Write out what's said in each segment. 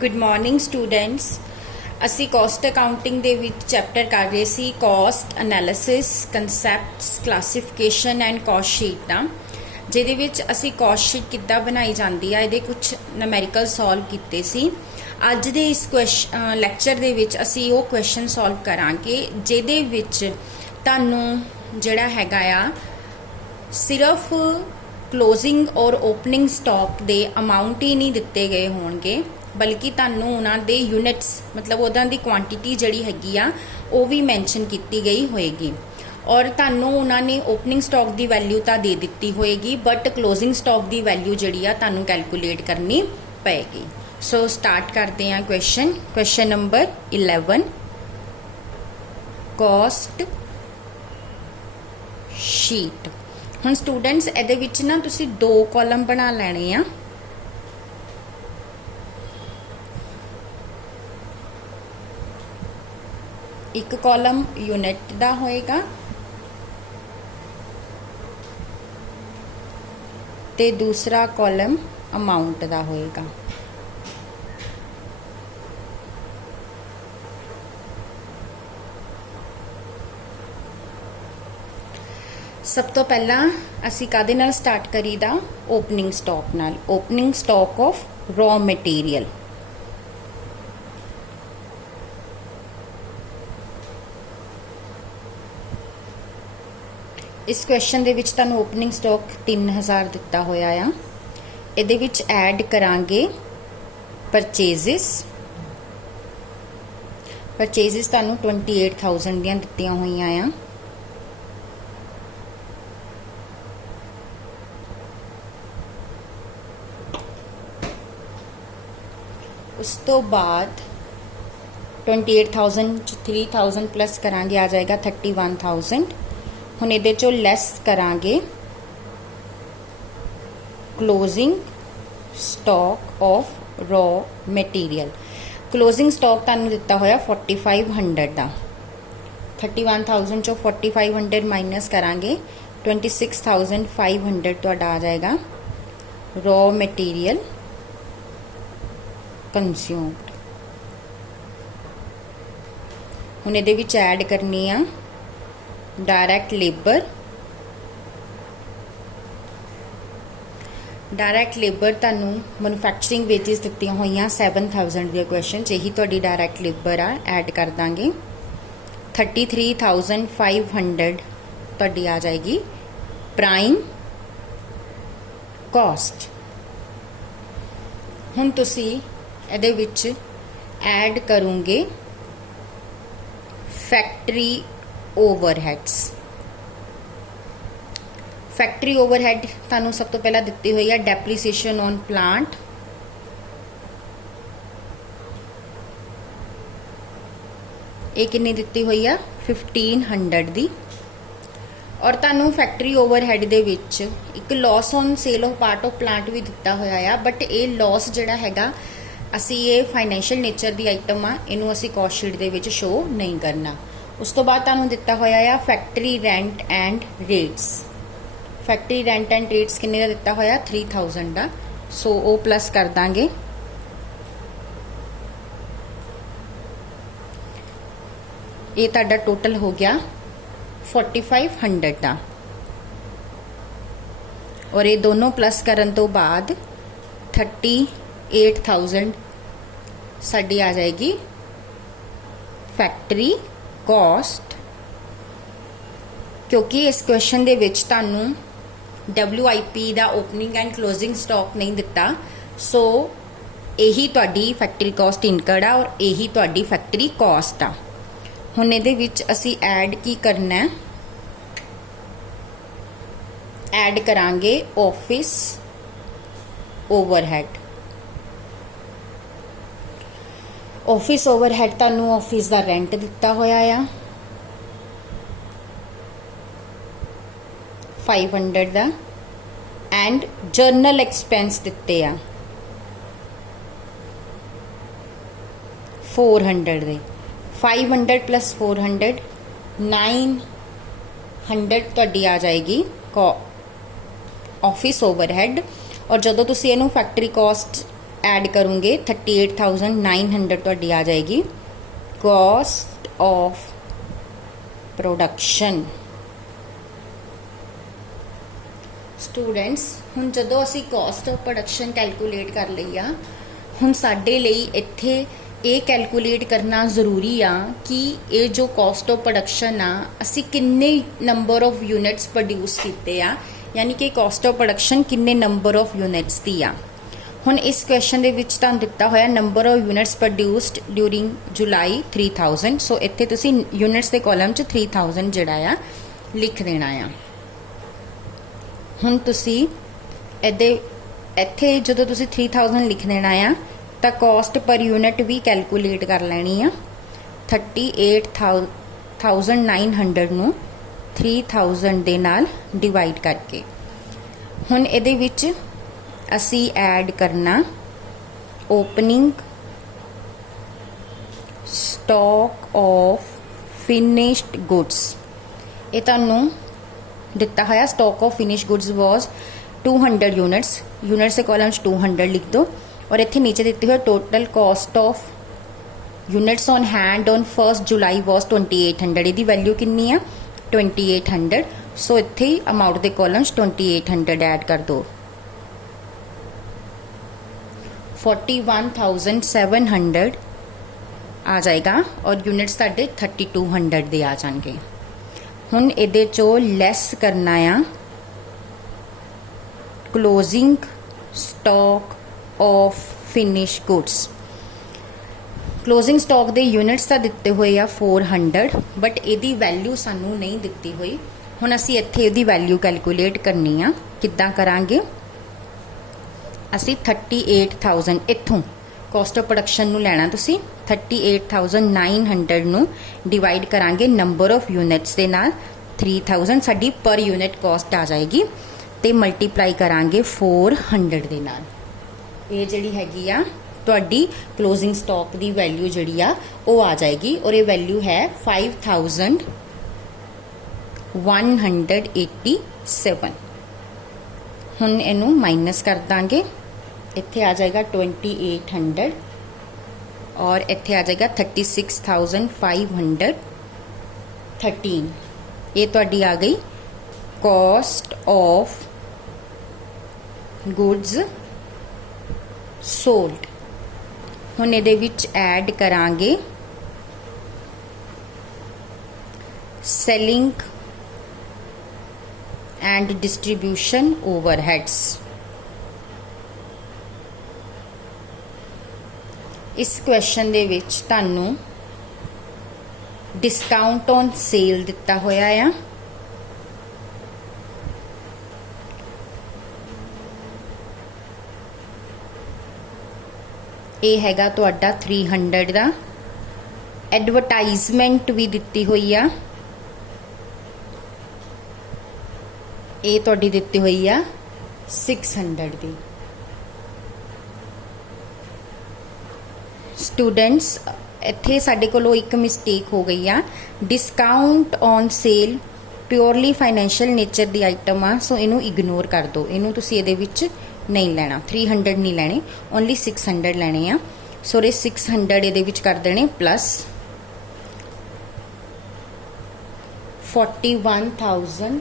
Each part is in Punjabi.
Good morning students. ਅਸੀਂ ਕੋਸਟ ਅਕਾਊਂਟਿੰਗ ਦੇ ਵਿੱਚ ਚੈਪਟਰ ਕਰ ਰਹੇ ਸੀ cost analysis concepts classification and cost sheet ਦਾ, ਜਿਹਦੇ ਵਿੱਚ ਅਸੀਂ ਕੋਸਟ ਸ਼ੀਟ ਕਿੱਦਾਂ ਬਣਾਈ ਜਾਂਦੀ ਆ ਇਹਦੇ ਕੁਝ ਨੂਮੈਰੀਕਲ ਸੋਲਵ ਕੀਤੇ ਸੀ। ਅੱਜ ਦੇ ਇਸ ਲੈਕਚਰ ਦੇ ਵਿੱਚ ਅਸੀਂ ਉਹ ਕੁਐਸਚਨ ਸੋਲਵ ਕਰਾਂਗੇ ਜਿਹਦੇ ਵਿੱਚ ਤੁਹਾਨੂੰ ਜਿਹੜਾ ਹੈਗਾ ਆ ਸਿਰਫ क्लोजिंग और ओपनिंग स्टॉक के अमाउंट ही नहीं दिते गए होंगे, बल्कि तुहानू उन्हां दे यूनिट्स मतलब उदां दी क्वांटिटी जिहड़ी हैगी आ वो भी मैंशन की गई होएगी और तुहानू उन्हां ने ओपनिंग स्टॉक की वैल्यू तो दे दी होएगी, बट क्लोजिंग स्टॉक की वैल्यू जिहड़ी आ तुहानू कैलकुलेट करनी पेगी। सो स्टार्ट करते हैं क्वेश्चन नंबर 11 कॉस्ट शीट। ਹੁਣ स्टूडेंट्स ਇਹਦੇ ਵਿੱਚ ਨਾ ਤੁਸੀਂ ਦੋ ਕਾਲਮ ਬਣਾ ਲੈਣੇ ਆ। ਇੱਕ ਕਾਲਮ ਯੂਨਿਟ ਦਾ ਹੋਏਗਾ ਤੇ ਦੂਸਰਾ ਕਾਲਮ ਅਮਾਉਂਟ ਦਾ ਹੋਏਗਾ। सब तो पहला असी कादे नाल स्टार्ट करीदा ओपनिंग स्टॉक नाल। Opening stock of raw material. इस क्वेश्चन दे विच तुहानू ओपनिंग स्टॉक 3000 दिता होया आ। इहदे विच ऐड करांगे परचेजिस। परचेजिस तुहानू 28000 दियां दित्तियां होईयां आ। उस तो बाद 28,000 3000 प्लस करांगे आ जाएगा 31,000। हुण इहदे चों लैस करांगे closing stock of raw material. Closing stock तुहानू दिता होया 4500 दा। 31,000 चों 4500 माइनस करांगे 26,500 तुहाडा आ जाएगा रॉ मटीरियल कंज्यूम्ड। हुण इहदे विच ऐड करनी आ डायरैक्ट लेबर। डायरैक्ट लेबर तुहानू मैन्युफैक्चरिंग वेजिस दित्तियां होईयां 7000 दी क्वेश्चन यही तुहाडी डायरैक्ट लेबर आ। ऐड कर दांगे 33,500 तुहाडी आ जाएगी प्राइम कॉस्ट। हुण तुसी ਇਹਦੇ ਵਿੱਚ ਐਡ ਕਰੂੰਗੇ ਫੈਕਟਰੀ ਓਵਰਹੈਡਸ। ਫੈਕਟਰੀ ਓਵਰਹੈਡ ਤੁਹਾਨੂੰ ਸਭ ਤੋਂ ਪਹਿਲਾਂ ਦਿੱਤੀ ਹੋਈ ਹੈ ਡੈਪਰੀਸੀਏਸ਼ਨ ਔਨ ਪਲਾਂਟ। ਇਹ ਕਿੰਨੀ ਦਿੱਤੀ ਹੋਈ ਆ 1500 ਦੀ। और तुहानू फैक्ट्री ओवरहेड दे विच एक loss on sale of part of plant भी दिता होया आ, बट ये लॉस जिहड़ा हैगा असी ये फाइनैशियल नेचर दी आइटम आ, इनू असी कॉस्ट शीट दे विच शो नहीं करना। उस तो बाद तुहानू दिता होया आ factory rent and rates. Factory rent and rates किन्ने दा दिता होया 3000 दा। सो वो प्लस कर दांगे ये तुहाडा टोटल हो गया 4500 का। और ये दोनों प्लस करन तो बाद 38,000 साडी आ जाएगी फैक्ट्री कॉस्ट। क्योंकि इस क्वेश्चन दे विच तुहानू WIP दा ओपनिंग एंड क्लोजिंग स्टॉक नहीं दिता, सो यही तुहाडी फैक्ट्री कॉस्ट इनकर्ड आ और यही तुहाडी फैक्ट्री कॉस्ट आ। हुण इहदे विच असी ऐड की करना है, ऐड करांगे ऑफिस ओवरहेड। ऑफिस ओवरहेड तुहानू ऑफिस दा रेंट दिता होया आ 500 दा एंड जर्नल एक्सपेंस दिते आ 400 दे। 500 प्लस 400 900 तुहाडी आ जाएगी ऑफिस ओवरहेड। और जदों तुसीं इहनूं फैक्ट्री कॉस्ट ਐਡ ਕਰੂੰਗੇ 38,900 ਤੁਹਾਡੀ ਆ ਜਾਏਗੀ ਕਾਸਟ ਆਫ ਪ੍ਰੋਡਕਸ਼ਨ। ਸਟੂਡੈਂਟਸ ਹੁਣ ਜਦੋਂ ਅਸੀਂ ਕਾਸਟ ਆਫ ਪ੍ਰੋਡਕਸ਼ਨ ਕੈਲਕੂਲੇਟ ਕਰ ਲਈ ਆ, ਹੁਣ ਸਾਡੇ ਲਈ ਇੱਥੇ ਇਹ ਕੈਲਕੂਲੇਟ ਕਰਨਾ ਜ਼ਰੂਰੀ ਆ ਕਿ ਇਹ ਜੋ ਕਾਸਟ ਆਫ ਪ੍ਰੋਡਕਸ਼ਨ ਆ ਅਸੀਂ ਕਿੰਨੇ ਨੰਬਰ ਆਫ ਯੂਨਿਟਸ ਪ੍ਰੋਡਿਊਸ ਕੀਤੇ ਆ, ਯਾਨੀ ਕਿ ਕਾਸਟ ਆਫ ਪ੍ਰੋਡਕਸ਼ਨ ਕਿੰਨੇ ਨੰਬਰ ਆਫ ਯੂਨਿਟਸ ਦੀ ਆ। ਹੁਣ ਇਸ ਕੁਐਸਚਨ ਦੇ ਵਿੱਚ ਤੁਹਾਨੂੰ ਦਿੱਤਾ ਹੋਇਆ number of units produced during July 3000। So ਇੱਥੇ ਤੁਸੀਂ ਯੂਨਿਟਸ ਦੇ ਕਾਲਮ 'ਚ 3000 ਜਿਹੜਾ ਆ ਲਿਖ ਦੇਣਾ ਆ। ਹੁਣ ਤੁਸੀਂ ਇੱਥੇ ਜਦੋਂ ਤੁਸੀਂ 3000 ਲਿਖ ਦੇਣਾ ਆ ਤਾਂ ਕਾਸਟ ਪਰ ਯੂਨਿਟ ਵੀ ਕੈਲਕੂਲੇਟ ਕਰ ਲੈਣੀ ਆ। 38,900 ਨੂੰ 3000 ਦੇ ਨਾਲ ਡਿਵਾਈਡ ਕਰਕੇ ਹੁਣ ਇਹਦੇ ਵਿੱਚ ਅਸੀਂ ਐਡ ਕਰਨਾ opening stock of finished goods. ਇਹ ਤੁਹਾਨੂੰ ਦਿੱਤਾ ਹੋਇਆ stock of finish goods was 200 units ਦੇ ਕਾਲਮ 'ਚ 200 ਲਿਖ ਦਿਓ ਔਰ ਇੱਥੇ ਨੀਚੇ ਦਿੱਤੀ ਹੋਈ total caste of units on hand on 1 ਜੁਲਾਈ ਵਾਸ 2800। ਇਹਦੀ ਵੈਲਿਊ ਕਿੰਨੀ ਆ 2800। ਸੋ ਇੱਥੇ ਅਮਾਊਂਟ ਦੇ ਕਾਲਮ 'ਚ 2800 ਐਡ ਕਰ ਦਿਓ। 41,700 ਆ ਜਾਏਗਾ ਔਰ ਯੂਨਿਟਸ ਤੁਹਾਡੇ 3200 ਦੇ ਆ ਜਾਣਗੇ। ਹੁਣ ਇਹਦੇ ਚੋਂ ਲੈਸ ਕਰਨਾ ਆ closing stock of finish goods. Closing stock ਦੇ ਯੂਨਿਟਸ ਤਾਂ ਦਿੱਤੇ ਹੋਏ ਆ 400, ਬਟ ਇਹਦੀ ਵੈਲਿਊ ਸਾਨੂੰ ਨਹੀਂ ਦਿੱਤੀ ਹੋਈ। ਹੁਣ ਅਸੀਂ ਇੱਥੇ ਇਹਦੀ ਵੈਲਿਊ ਕੈਲਕੂਲੇਟ ਕਰਨੀ ਆ। ਕਿੱਦਾਂ ਕਰਾਂਗੇ? ਅਸੀਂ 38,000 ਇੱਥੋਂ ਕਾਸਟ ਆਫ ਪ੍ਰੋਡਕਸ਼ਨ ਨੂੰ ਲੈਣਾ। ਤੁਸੀਂ 38,900 ਨੂੰ ਡਿਵਾਈਡ ਕਰਾਂਗੇ ਨੰਬਰ ਆਫ ਯੂਨਿਟਸ ਦੇ ਨਾਲ 3000 ਸਾਡੀ ਪਰ ਯੂਨਿਟ ਕਾਸਟ ਆ ਜਾਏਗੀ ਤੇ ਮਲਟੀਪਲਾਈ ਕਰਾਂਗੇ 400 ਦੇ ਨਾਲ। ਇਹ ਜਿਹੜੀ ਹੈਗੀ ਆ ਤੁਹਾਡੀ ਕਲੋਜ਼ਿੰਗ ਸਟਾਕ ਦੀ ਵੈਲਿਊ ਜਿਹੜੀ ਆ ਉਹ ਆ ਜਾਏਗੀ ਔਰ ਇਹ ਵੈਲਿਊ ਹੈ 5,187। ਹੁਣ ਇਹਨੂੰ ਮਾਈਨਸ ਕਰ ਦਾਂਗੇ। ਇੱਥੇ ਆ ਜਾਏਗਾ 2800 ਔਰ ਇੱਥੇ ਆ ਜਾਏਗਾ 36,513। ਇਹ ਤੁਹਾਡੀ ਆ ਗਈ ਕਾਸਟ ਆਫ ਗੁੱਡਸ ਸੋਲਡ। ਹੁਣ ਇਹਦੇ ਵਿੱਚ ਐਡ ਕਰਾਂਗੇ ਸੈਲਿੰਗ ਐਂਡ ਡਿਸਟ੍ਰੀਬਿਊਸ਼ਨ ਓਵਰਹੈਡਸ। ਇਸ ਕੁਐਸਚਨ ਦੇ ਵਿੱਚ ਤੁਹਾਨੂੰ ਡਿਸਕਾਊਂਟ ਔਨ ਸੇਲ ਦਿੱਤਾ ਹੋਇਆ ਆ। ਇਹ ਹੈਗਾ ਤੁਹਾਡਾ 300 ਦਾ। ਐਡਵਰਟਾਈਜ਼ਮੈਂਟ ਵੀ ਦਿੱਤੀ ਹੋਈ ਆ। ਇਹ ਤੁਹਾਡੀ ਦਿੱਤੀ ਹੋਈ ਆ 600 ਦੀ। ਸਟੂਡੈਂਟਸ ਇੱਥੇ ਸਾਡੇ ਕੋਲੋਂ ਇੱਕ ਮਿਸਟੇਕ ਹੋ ਗਈ ਆ। Discount on sale purely financial nature the item ਆ, ਸੋ ਇਹਨੂੰ ਇਗਨੋਰ ਕਰ ਦਿਓ। ਇਹਨੂੰ ਤੁਸੀਂ ਇਹਦੇ ਵਿੱਚ ਨਹੀਂ ਲੈਣਾ। 300 ਨਹੀਂ ਲੈਣੇ, ਓਨਲੀ 600 ਲੈਣੇ ਆ। ਸੋ ਇਹ 600 ਇਹਦੇ ਵਿੱਚ ਕਰ ਦੇਣੇ ਪਲੱਸ 41,000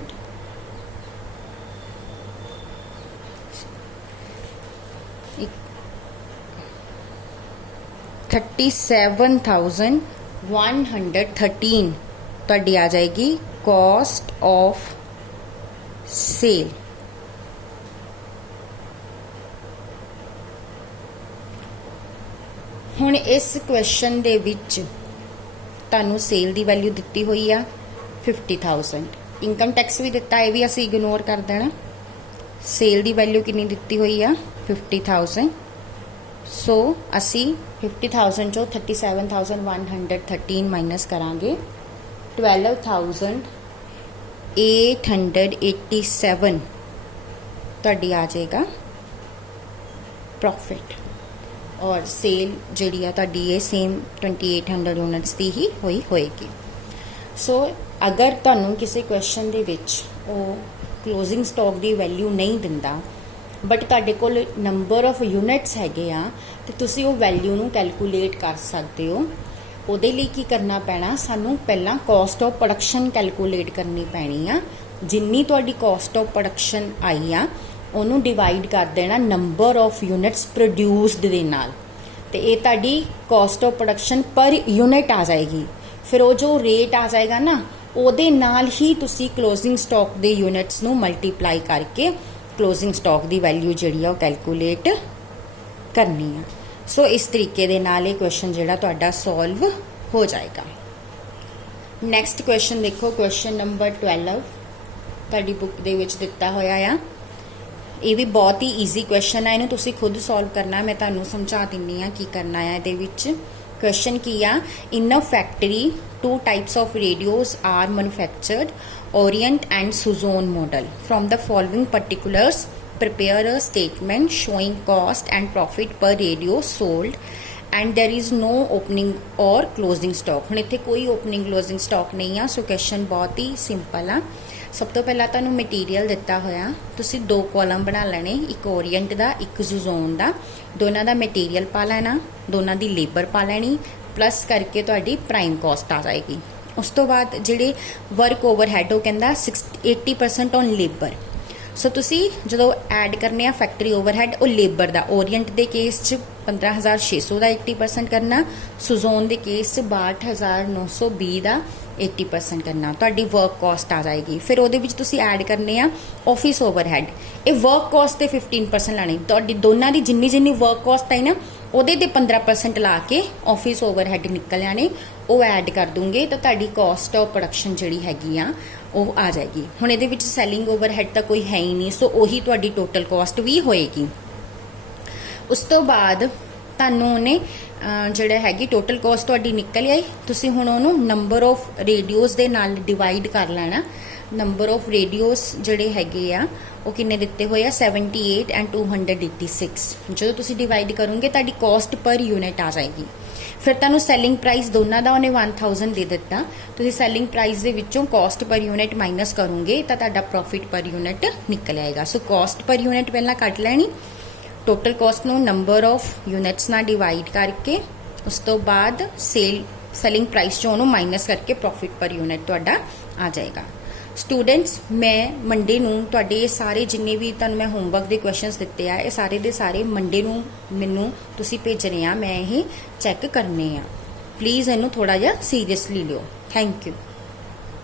37,113 ਤੁਹਾਡੀ ਆ ਜਾਏਗੀ ਕਾਸਟ ਆਫ ਸੇਲ। ਹੁਣ ਇਸ ਕੁਐਸਚਨ ਦੇ ਵਿੱਚ ਤੁਹਾਨੂੰ ਸੇਲ ਦੀ ਵੈਲਿਊ ਦਿੱਤੀ ਹੋਈ ਆ 50,000। ਇਨਕਮ ਟੈਕਸ ਵੀ ਦਿੱਤਾ, ਇਹ ਵੀ ਅਸੀਂ ਇਗਨੋਰ ਕਰ ਦੇਣਾ। ਸੇਲ ਦੀ ਵੈਲਿਊ ਕਿੰਨੀ ਦਿੱਤੀ ਹੋਈ ਆ 50,000। ਸੋ ਅਸੀਂ 50,000 ਚੋਂ 37,113 ਮਾਈਨਸ ਕਰਾਂਗੇ 12,887 ਤੁਹਾਡੀ ਆ ਜਾਏਗਾ ਪ੍ਰੋਫਿਟ। ਔਰ ਸੇਲ ਜਿਹੜੀ ਆ ਤੁਹਾਡੀ ਇਹ ਸੇਮ 2800 ਯੂਨਿਟਸ ਦੀ ਹੀ ਹੋਏਗੀ। ਸੋ ਅਗਰ ਤੁਹਾਨੂੰ ਕਿਸੇ ਕੁਐਸਚਨ ਦੇ ਵਿੱਚ ਉਹ ਕਲੋਜ਼ਿੰਗ ਸਟਾਕ ਦੀ ਵੈਲਿਊ ਨਹੀਂ ਦਿੰਦਾ ਬਟ ਤੁਹਾਡੇ ਕੋਲ ਨੰਬਰ ਆਫ ਯੂਨਿਟਸ ਹੈਗੇ ਆ ਤੇ ਤੁਸੀਂ ਉਹ ਵੈਲਿਊ ਨੂੰ ਕੈਲਕੂਲੇਟ ਕਰ ਸਕਦੇ ਹੋ। ਉਹਦੇ ਲਈ ਕੀ ਕਰਨਾ ਪੈਣਾ, ਸਾਨੂੰ ਪਹਿਲਾਂ ਕਾਸਟ ਆਫ ਪ੍ਰੋਡਕਸ਼ਨ ਕੈਲਕੂਲੇਟ ਕਰਨੀ ਪੈਣੀ ਆ। ਜਿੰਨੀ ਤੁਹਾਡੀ ਕਾਸਟ ਆਫ ਪ੍ਰੋਡਕਸ਼ਨ ਆਈ ਆ ਉਹਨੂੰ ਡਿਵਾਈਡ ਕਰ ਦੇਣਾ ਨੰਬਰ ਆਫ ਯੂਨਿਟਸ ਪ੍ਰੋਡਿਊਸਡ ਦੇ ਨਾਲ, ਤੇ ਇਹ ਤੁਹਾਡੀ ਕਾਸਟ ਆਫ ਪ੍ਰੋਡਕਸ਼ਨ ਪਰ ਯੂਨਿਟ ਆ ਜਾਏਗੀ। ਫਿਰ ਉਹ ਜੋ ਰੇਟ ਆ ਜਾਏਗਾ ਨਾ, ਉਹਦੇ ਨਾਲ ਹੀ ਤੁਸੀਂ ਕਲੋਜ਼ਿੰਗ ਸਟਾਕ ਦੇ ਯੂਨਿਟਸ ਨੂੰ ਮਲਟੀਪਲਾਈ ਕਰਕੇ ਕਲੋਜ਼ਿੰਗ ਸਟਾਕ ਦੀ ਵੈਲਿਊ ਜਿਹੜੀ ਆ ਉਹ ਕੈਲਕੂਲੇਟ ਕਰਨੀ ਆ। ਸੋ ਇਸ ਤਰੀਕੇ ਦੇ ਨਾਲ ਇਹ ਕੁਐਸਚਨ ਜਿਹੜਾ ਤੁਹਾਡਾ ਸੋਲਵ ਹੋ ਜਾਏਗਾ। ਨੈਕਸਟ ਕੁਐਸਚਨ ਦੇਖੋ, ਕੁਐਸਚਨ ਨੰਬਰ 12 ਤੁਹਾਡੀ ਬੁੱਕ ਦੇ ਵਿੱਚ ਦਿੱਤਾ ਹੋਇਆ ਆ। ਇਹ ਵੀ ਬਹੁਤ ਹੀ ਈਜ਼ੀ ਕੁਐਸਚਨ ਹੈ, ਇਹਨੂੰ ਤੁਸੀਂ ਖੁਦ ਸੋਲਵ ਕਰਨਾ। ਮੈਂ ਤੁਹਾਨੂੰ ਸਮਝਾ ਦਿੰਨੀ ਆ ਕੀ ਕਰਨਾ ਹੈ ਇਹਦੇ ਵਿੱਚ। ਕੁਐਸਚਨ ਕੀ ਆ, ਇਨ ਅ factory 2 types of radios are manufactured, Orient and Suzlon model. From the following particulars, prepare a statement showing cost and profit per radio sold, and there is no opening or closing stock. ਹੁਣ ਇੱਥੇ ਕੋਈ opening closing stock ਨਹੀਂ ਆ। ਸੋ ਕੁਐਸਚਨ ਬਹੁਤ ਹੀ ਸਿੰਪਲ ਆ। ਸਭ ਤੋਂ ਪਹਿਲਾਂ ਤੁਹਾਨੂੰ ਮਟੀਰੀਅਲ ਦਿੱਤਾ ਹੋਇਆ, ਤੁਸੀਂ 2 ਕਾਲਮ ਬਣਾ ਲੈਣੇ, ਇੱਕ ਓਰੀਐਂਟ ਦਾ ਇੱਕ ਜ਼ੂਜ਼ੋਨ ਦਾ। ਦੋਨਾਂ ਦਾ ਮਟੀਰੀਅਲ ਪਾ ਲੈਣਾ, ਦੋਨਾਂ ਦੀ ਲੇਬਰ ਪਾ ਲੈਣੀ, ਪਲੱਸ ਕਰਕੇ ਤੁਹਾਡੀ ਪ੍ਰਾਈਮ ਕਾਸਟ ਆ ਜਾਏਗੀ। ਉਸ ਤੋਂ ਬਾਅਦ ਜਿਹੜੇ ਵਰਕ ਓਵਰਹੈਡ ਉਹ ਕਹਿੰਦਾ 80% ਔਨ ਲੇਬਰ। ਸੋ ਤੁਸੀਂ ਜਦੋਂ ਐਡ ਕਰਨੇ ਆ ਫੈਕਟਰੀ ਓਵਰਹੈਡ, ਉਹ ਲੇਬਰ ਦਾ ਓਰੀਐਂਟ ਦੇ ਕੇਸ 'ਚ 15,600 ਦਾ 80% ਕਰਨਾ, ਸੁਜ਼ੋਨ ਦੇ ਕੇਸ 'ਚ 62,920 ਦਾ 80% ਕਰਨਾ। ਤੁਹਾਡੀ ਵਰਕ ਕਾਸਟ ਆ ਜਾਏਗੀ। ਫਿਰ ਉਹਦੇ ਵਿੱਚ ਤੁਸੀਂ ਐਡ ਕਰਨੇ ਆ ਆਫਿਸ ਓਵਰਹੈਡ। ਇਹ ਵਰਕ ਕਾਸਟ ਤੇ 15% ਲਾਣੀ, ਤੁਹਾਡੀ ਦੋਨਾਂ ਦੀ ਜਿੰਨੀ ਵਰਕ ਕਾਸਟ ਆਈ ਨਾ ਉਹਦੇ ਤੇ 15% ਲਾ ਕੇ ਆਫਿਸ ਓਵਰਹੈਡ ਨਿਕਲ ਜਾਣੇ, ਉਹ ਐਡ ਕਰ ਦੂੰਗੇ ਤਾਂ ਤੁਹਾਡੀ ਕਾਸਟ ਆਫ ਪ੍ਰੋਡਕਸ਼ਨ ਜਿਹੜੀ ਹੈਗੀ ਆ ਉਹ ਆ ਜਾਏਗੀ। ਹੁਣ ਇਹਦੇ ਵਿੱਚ ਸੈਲਿੰਗ ਓਵਰਹੈਡ ਤਾਂ ਕੋਈ ਹੈ ਹੀ ਨਹੀਂ, ਸੋ ਉਹੀ ਤੁਹਾਡੀ ਟੋਟਲ ਕਾਸਟ ਵੀ ਹੋਏਗੀ। ਉਸ ਤੋਂ ਬਾਅਦ ਤੁਹਾਨੂੰ ਉਹਨੇ ਜਿਹੜਾ ਹੈਗੀ ਟੋਟਲ ਕਾਸਟ ਤੁਹਾਡੀ ਨਿਕਲ ਆਈ, ਤੁਸੀਂ ਹੁਣ ਉਹਨੂੰ ਨੰਬਰ ਆਫ ਰੇਡੀਓਸ ਦੇ ਨਾਲ ਡਿਵਾਈਡ ਕਰ ਲੈਣਾ। ਨੰਬਰ ਆਫ ਰੇਡੀਓਸ ਜਿਹੜੇ ਹੈਗੇ ਆ ਉਹ ਕਿੰਨੇ ਦਿੱਤੇ ਹੋਏ ਆ, 78 ਐਂਡ 286। ਜਦੋਂ ਤੁਸੀਂ ਡਿਵਾਈਡ ਕਰੋਗੇ ਤੁਹਾਡੀ ਕਾਸਟ ਪਰ ਯੂਨਿਟ ਆ ਜਾਏਗੀ। ਫਿਰ ਤੁਹਾਨੂੰ ਸੈਲਿੰਗ ਪ੍ਰਾਈਸ ਦੋਨਾਂ ਦਾ ਉਹਨੇ 1000 ਦੇ ਦਿੱਤਾ, ਤੁਸੀਂ ਸੈਲਿੰਗ ਪ੍ਰਾਈਸ ਦੇ ਵਿੱਚੋਂ ਕਾਸਟ ਪਰ ਯੂਨਿਟ ਮਾਈਨਸ ਕਰੋਗੇ ਤਾਂ ਤੁਹਾਡਾ ਪ੍ਰੋਫਿਟ ਪਰ ਯੂਨਿਟ ਨਿਕਲ ਆਏਗਾ। ਸੋ ਕਾਸਟ ਪਰ ਯੂਨਿਟ ਪਹਿਲਾਂ ਕੱਢ ਲੈਣੀ, ਟੋਟਲ ਕਾਸਟ ਨੂੰ ਨੰਬਰ ਆਫ ਯੂਨਿਟਸ ਨਾਲ ਡਿਵਾਈਡ ਕਰਕੇ, ਉਸ ਤੋਂ ਬਾਅਦ ਸੈਲਿੰਗ ਪ੍ਰਾਈਸ ਚੋਂ ਉਹਨੂੰ ਮਾਈਨਸ ਕਰਕੇ ਪ੍ਰੋਫਿਟ ਪਰ ਯੂਨਿਟ ਤੁਹਾਡਾ ਆ ਜਾਏਗਾ। ਸਟੂਡੈਂਟਸ, ਮੈਂ ਮੰਡੇ ਨੂੰ ਤੁਹਾਡੇ ਇਹ ਸਾਰੇ ਜਿੰਨੇ ਵੀ ਤੁਹਾਨੂੰ ਮੈਂ ਹੋਮਵਰਕ ਦੇ ਕੁਐਸਚਨਸ ਦਿੱਤੇ ਆ, ਇਹ ਸਾਰੇ ਦੇ ਸਾਰੇ ਮੰਡੇ ਨੂੰ ਮੈਨੂੰ ਤੁਸੀਂ ਭੇਜਣੇ ਆ, ਮੈਂ ਇਹ ਚੈੱਕ ਕਰਨੇ ਆ। ਪਲੀਜ਼ ਇਹਨੂੰ ਥੋੜਾ ਜਿਹਾ ਸੀਰੀਅਸਲੀ ਲਿਓ। Thank you.